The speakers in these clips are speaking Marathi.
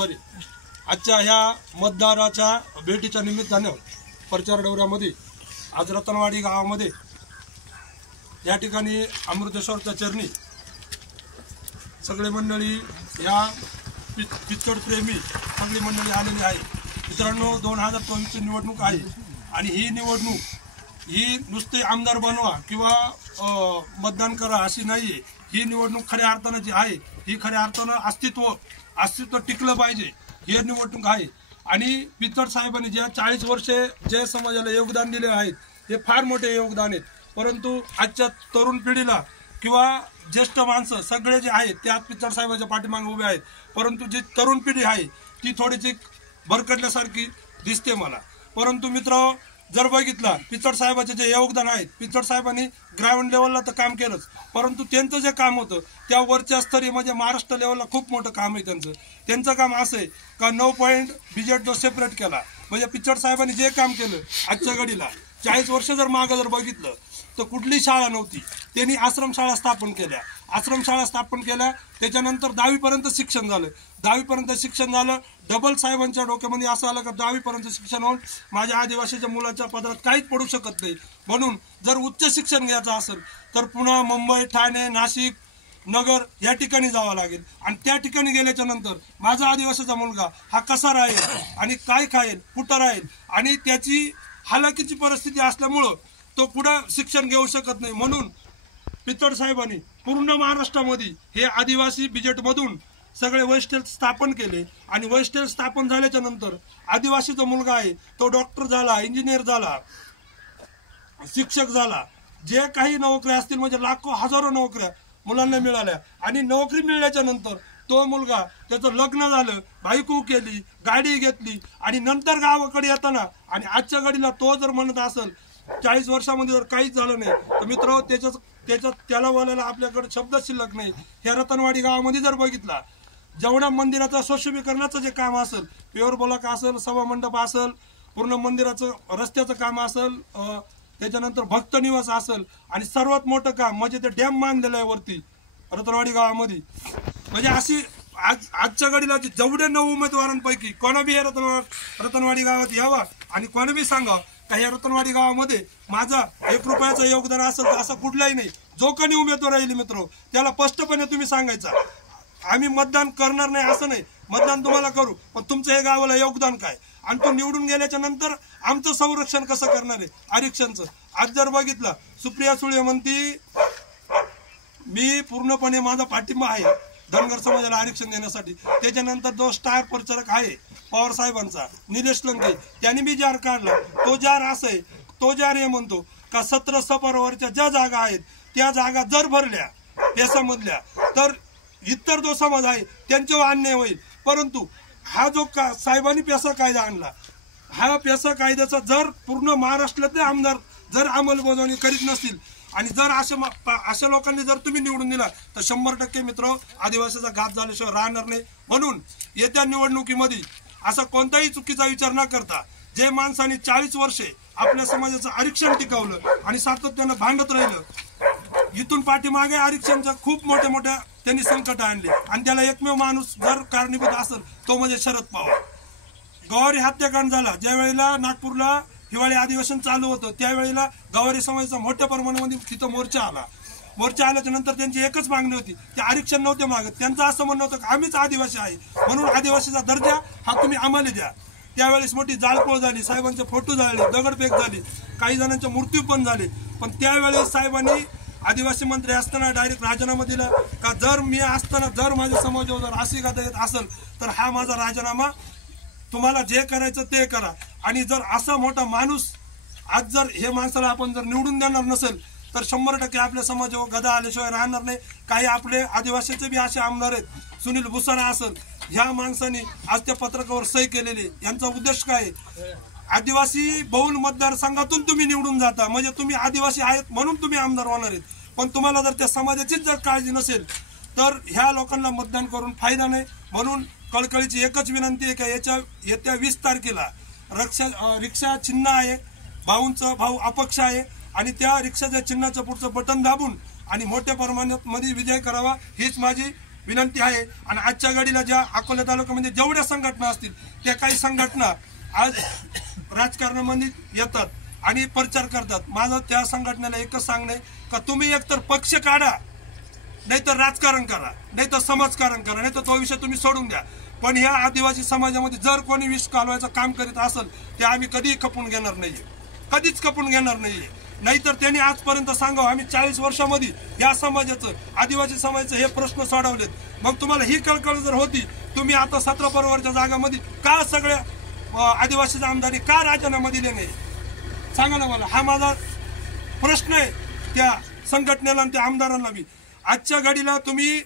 आजच्या ह्या मतदाराच्या भेटीच्या निमित्तानं प्रचार दौऱ्यामध्ये आज रतनवाडी गावामध्ये या ठिकाणी अमृतेश्वरच्या चरणी सगळे मंडळी या पिच्चड प्रेमी सगळी मंडळी आलेली आहे। मित्रांनो 2024 ची निवडणूक आहे आणि ही निवडणूक ही नुसते आमदार बनवा किंवा मतदान करा अशी नाहीये। ही निवडणूक खऱ्या अर्थानं जी आहे ही खऱ्या अर्थानं अस्तित्व टिकलं पाहिजे हे निवडणूक आहे। आणि पिच्चड साहेबांनी ज्या 40 वर्षे जे समाजाला योगदान दिले आहेत हे फार मोठे योगदान आहेत, परंतु आजच्या तरुण पिढीला किंवा ज्येष्ठ माणसं सगळे जे आहेत ते आज पिच्चड साहेबांच्या पाठीमागे उभे आहेत, परंतु जी तरुण पिढी आहे ती थोडीशी भरकटल्यासारखी दिसते मला। परंतु मित्र जर बघितला पिच्चड साहेबांचे जे योगदान आहेत, पिच्चड साहेबांनी ग्राउंड लेवलला तर काम केलंच, परंतु त्यांचं जे काम होतं त्या वरच्या स्तरी म्हणजे महाराष्ट्र लेवलला खूप मोठं काम आहे त्यांचं काम असं आहे का 9 पॉईंट बिजेट जो सेपरेट केला म्हणजे पिच्चड साहेबांनी जे काम केलं आजच्या घडीला 40 वर्ष जर मागं जर बघितलं तर कुठली शाळा नव्हती, त्यांनी आश्रमशाळा स्थापन केल्या। त्याच्यानंतर 10वी पर्यंत शिक्षण झालं, 10वी पर्यंत शिक्षण झालं। डबल साहेबांच्या डोक्यामध्ये असं आलं का 10वी पर्यंत शिक्षण होऊन माझ्या आदिवासीच्या मुलाच्या पदरात काहीच पडू शकत नाही, म्हणून जर उच्च शिक्षण घ्यायचं असेल तर पुणे, मुंबई, ठाणे, नाशिक, नगर या ठिकाणी जावं लागेल। आणि त्या ठिकाणी गेल्याच्या नंतर माझा आदिवासीचा मुलगा हा कसा राहील आणि काय खाईल, कुठं राहील आणि त्याची हालाकीची परिस्थिती असल्यामुळं तो पुढे शिक्षण घेऊ शकत नाही, म्हणून पिच्चड साहेबांनी पूर्ण महाराष्ट्रामध्ये हे आदिवासी बिजेटमधून सगळे वैष्टेल स्थापन केले। आणि वैष्टेल स्थापन झाल्याच्या नंतर आदिवासीचा मुलगा आहे तो डॉक्टर झाला, इंजिनियर झाला, शिक्षक झाला, जे काही नोकऱ्या असतील म्हणजे लाखो हजारो नोकऱ्या मुलांना मिळाल्या। आणि नोकरी मिळाल्याच्या नंतर तो मुलगा त्याचं लग्न झालं, बायको केली, गाडी घेतली आणि नंतर गावाकडे येताना आणि आजच्या घडीला तो जर म्हणत असेल 40 वर्षामध्ये जर काहीच झालं नाही तर मित्र त्याला बोलायला आपल्याकडे शब्द शिल्लक नाही। ह्या रतनवाडी गावामध्ये जर बघितला जेवढ्या मंदिराचं सुशोभीकरणाचं जे काम असेल, प्युअर ब्लॉक असेल, सभा मंडप असेल, पूर्ण मंदिराचं रस्त्याचं काम असेल, त्याच्यानंतर भक्त निवास असेल आणि सर्वात मोठं काम म्हणजे ते डॅम बांधलेलं आहे वरती रतनवाडी गावामध्ये। म्हणजे अशी आजच्या घडीला जेवढे 9 उमेदवारांपैकी कोणा बी रतनवाडी गावात यावा आणि कोणा बी सांगा काही रतनवाडी गावामध्ये माझा 1 रुपयाचं योगदान असेल तर असं कुठलाही नाही। जो कोणी उमेदवार येईल मित्र त्याला स्पष्टपणे तुम्ही सांगायचा आम्ही मतदान करणार नाही असं नाही, मतदान तुम्हाला करू पण तुमचं हे गावाला योगदान काय आणि तो निवडून गेल्याच्या नंतर आमचं संरक्षण कसं करणार आहे आरक्षणचं। आज जर बघितलं सुप्रिया सुळे म्हणती मी पूर्णपणे माझा पाठिंबा आहे धनगर समाजाला आरक्षण देण्यासाठी। त्याच्यानंतर जो स्टार प्रचारक आहे पवार साहेबांचा निलेश लंके त्यांनी बी जार काढला, तो जार असं आहे तो जार हे म्हणतो का 17 सफरवरच्या ज्या जागा आहेत त्या जागा जर भरल्या पेसामधल्या तर इतर जो समाज आहे त्यांच्यावर अन्याय होईल। परंतु हा जो साहेबांनी पेसा कायदा आणला हा पेसा कायद्याचा जर पूर्ण महाराष्ट्रातले आमदार जर अंमलबजावणी करीत नसतील आणि जर अशा लोकांनी जर तुम्ही निवडून दिला तर 100% मित्र आदिवासीचा घात झाल्याशिवाय राहणार नाही। म्हणून येत्या निवडणुकीमध्ये असा कोणताही चुकीचा विचार न करता जे माणसांनी 40 वर्षे आपल्या समाजाचं आरक्षण टिकवलं आणि सातत्यानं भांडत राहिलं, इथून पाठीमागे आरक्षणच्या खूप मोठ्या त्यांनी संकट आणले आणि त्याला एकमेव माणूस जर कारणीभूत असेल तो म्हणजे शरद पवार। गवारी हत्याकांड झाला ज्या वेळेला नागपूरला हिवाळी अधिवेशन चालू होतं त्यावेळेला गवारी समाजाचा मोठ्या प्रमाणामध्ये तिथं मोर्चा आल्याच्या नंतर त्यांची एकच मागणी होती, ते आरक्षण नव्हते मागत। त्यांचं असं म्हणणं होतं की आम्हीच आदिवासी आहे म्हणून आदिवासीचा दर्जा हा तुम्ही आम्हाला द्या। त्यावेळेस मोठी जाळपोळ झाली, साहेबांचे फोटो जाळले, दगडफेक झाली, काही जणांचे मृत्यू पण झाले, पण त्यावेळेस साहेबांनी आदिवासी मंत्री असताना डायरेक्ट राजीनामा दिला का जर मी असताना जर माझ्या समाजावर जर अशी गाथा येत असेल तर हा माझा राजीनामा, तुम्हाला जे करायचं ते करा। आणि जर असा मोठा माणूस आज जर हे माणसाला आपण जर निवडून देणार नसेल तर 100% आपल्या समाजावर गदा आल्याशिवाय राहणार नाही। काही आपले आदिवासीचे बी असे आमदार आहेत, सुनील भुसारा असेल, ह्या माणसांनी आज त्या पत्रकावर सही केलेली, यांचा उद्देश काय आदिवासी बहुल मतदारसंघातून तुम्ही निवडून जाता म्हणजे तुम्ही आदिवासी आहेत म्हणून तुम्ही आमदार होणार आहेत, पण तुम्हाला जर त्या समाजाचीच जर काळजी नसेल तर ह्या लोकांना मतदान करून फायदा नाही। म्हणून कळकळीची एकच विनंती आहे की येत्या 20 तारखेला रिक्षा चिन्ह आहे, भाऊंचं भाऊ अपक्ष आहे आणि त्या रिक्षाच्या चिन्हाचं पुढचं बटन दाबून आणि मोठ्या प्रमाणात मध्ये विजय करावा हीच माझी विनंती आहे. आणि आजच्या घडीला ज्या अकोला तालुक्यामध्ये जेवढ्या संघटना असतील त्या काही संघटना आज राजकारणामध्ये येतात आणि प्रचार करतात. माझं त्या संघटनेला एकच सांगणं आहे का तुम्ही एकतर पक्ष काढा, नाहीतर राजकारण करा, नाहीतर समाजकारण करा, नाहीतर तो विषय तुम्ही सोडून द्या. पण ह्या आदिवासी समाजामध्ये जर कोणी विष कालवायचं काम करीत असेल ते आम्ही कधीही खपून घेणार नाहीये, कधीच खपून घेणार नाहीये. नाहीतर त्यांनी आजपर्यंत सांगावं आम्ही 40 वर्षामध्ये या समाजाचं, आदिवासी समाजाचं हे प्रश्न सोडवलेत. मग तुम्हाला ही कळकळ जर होती, तुम्ही आता 17 परवरच्या जागामध्ये का सगळ्या आदिवासी आमदारांनी का राजीनामा दिले नाही सांगा ना मला. हा माझा प्रश्न आहे त्या संघटनेला आणि त्या आमदारांना बी. आजच्या घडीला तुम्ही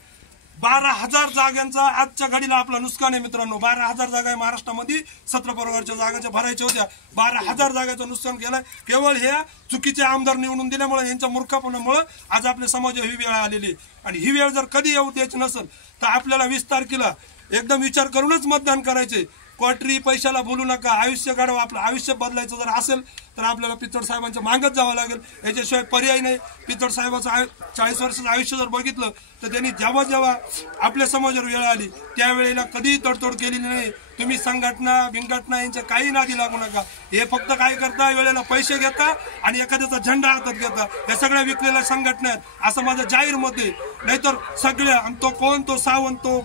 12,000 जागांचा आजच्या घडीला आपला नुकसान आहे मित्रांनो. 12,000 जागा आहे महाराष्ट्रामध्ये, 17 परवरच्या जागाच्या भरायच्या होत्या. 12,000 जागाचं नुकसान केलंय केवळ हे चुकीचे आमदार निवडून दिल्यामुळे, यांच्या मूर्खपणामुळे आज आपल्या समाजावर ही वेळ आलेली. आणि ही वेळ जर कधी येऊ द्यायची नसेल तर आपल्याला 20 तारखेला एकदम विचार करूनच मतदान करायचे. क्वाटरी पैशाला बोलू नका, आयुष्य काढावं. आपलं आयुष्य बदलायचं जर असेल तर आपल्याला पिचड साहेबांच्या मागच जावं लागेल, याच्याशिवाय पर्याय नाही. पिचड साहेबाचं 40 वर्षाचं आयुष्य जर बघितलं तर त्यांनी जेव्हा जेव्हा आपल्या समाजावर वेळ आली त्यावेळेला कधीही तडतोड केलेली नाही. तुम्ही संघटना बिंगटना यांच्या काही नादी लागू नका. हे फक्त काय करता, वेळेला पैसे घेता आणि एखाद्याचा झेंडा हातात घेता. या सगळ्या विकलेल्या संघटना आहेत असं माझं जाहीर मत आहे. नाहीतर सगळ्या, आणि तो कोण, तो सावंत, तो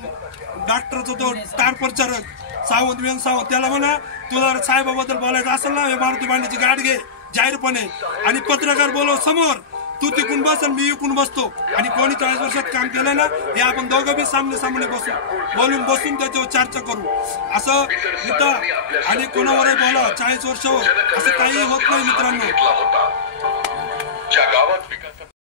डॉक्टरचा तो स्टार प्रचारक सावंत बिन सावंत, त्याला म्हणा तुला साहेबाबद्दल बोलायचं असेल ना, हे मारुती भांडीची गाठ घे जाहीरपणे आणि पत्रकार बोलव समोर. तू तिकून बस आणि मी इकून बसतो आणि कोणी 40 वर्षात काम केलं ना हे आपण दोघं बी सामने सामने बसून त्याच्यावर चर्चा करू. असं इथं आणि कोणावरही बोला 40 वर्ष असं काही होत नाही मित्रांनो.